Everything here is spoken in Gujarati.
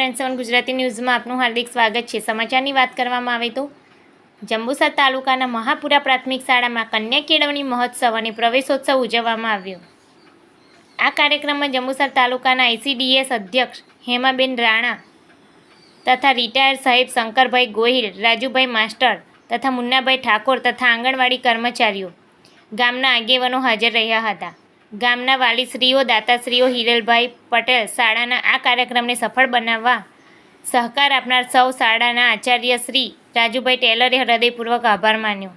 ફ્રેન્ડ્સ, ઓન ગુજરાતી ન્યૂઝમાં આપનું હાર્દિક સ્વાગત છે। સમાચારની વાત કરવામાં આવે તો જંબુસર તાલુકાના મહાપુરા પ્રાથમિક શાળામાં કન્યા કેળવણી મહોત્સવ અને પ્રવેશોત્સવ ઉજવવામાં આવ્યો। આ કાર્યક્રમમાં જંબુસર તાલુકાના ICDS અધ્યક્ષ હેમાબેન રાણા તથા રિટાયર્ડ સાહેબ શંકરભાઈ ગોહિલ, રાજુભાઈ માસ્ટર તથા મુન્નાભાઈ ઠાકોર તથા આંગણવાડી કર્મચારીઓ, ગામના આગેવાનો હાજર રહ્યા હતા। ગામના વાલીશ્રીઓ, દાતાશ્રીઓ, હિરલભાઈ પટેલ શાળાના આ કાર્યક્રમને સફળ બનાવવા સહકાર આપનાર સૌ શાળાના આચાર્ય શ્રી રાજુભાઈ ટેલરે હૃદયપૂર્વક આભાર માન્યો।